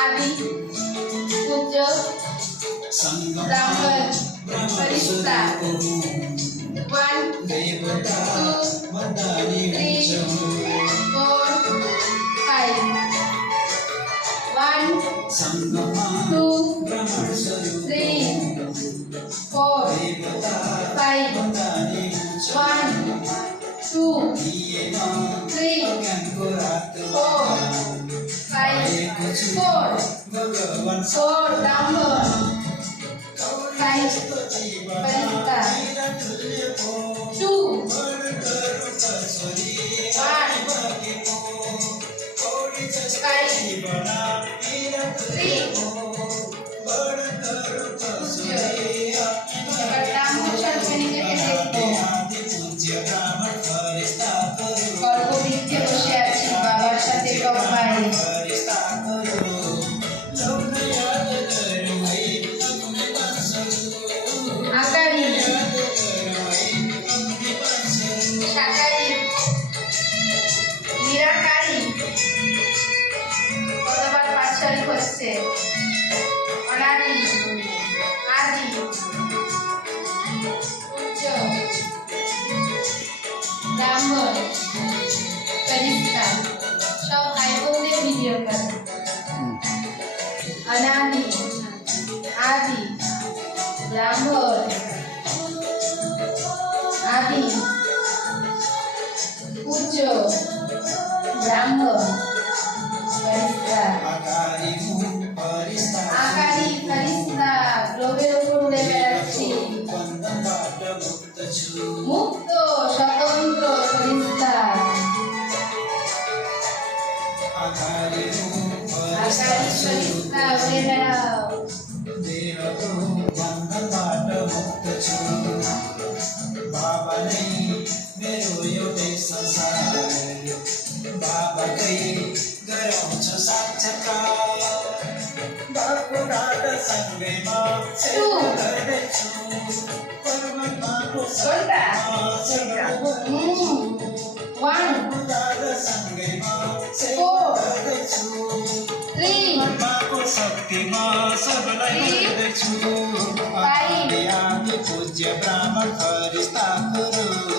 आदि पूज्य ब्राह्मण फरिश्ता 1 2 3 4 5 1 2 3 4 5 1 2 3 4 5 4 ब्राह्मण 5 फरिश्ता 2 ब्राह्मण फरिश्ता सब आइकॉन दे वीडियो पर अनादि आदि ब्राह्मण आदि पूज्य ब्राह्मण फरिश्ता आकारी फरिश्ता ग्लोबेर উপর উড়ে বেড়াচ্ছি মুক্ত স্বতন্ত্র ফরিস্তা আকারি ফরিস্তা উড়ে বেড়াও बाबा नहीं मेरो एउटै संसार बाबाकै गराउँछ साक्षात्कार बाबु राधा सँगैमा सेवा गर्दैछु परमात्माको सेवामा सर्वभौम बाबु राधा सँगैमा सेवा गर्दैछु परमात्माको शक्तिमा सबलाई गर्दैछु आदि पूज्य ब्राह्मण फरिस्ता गुरु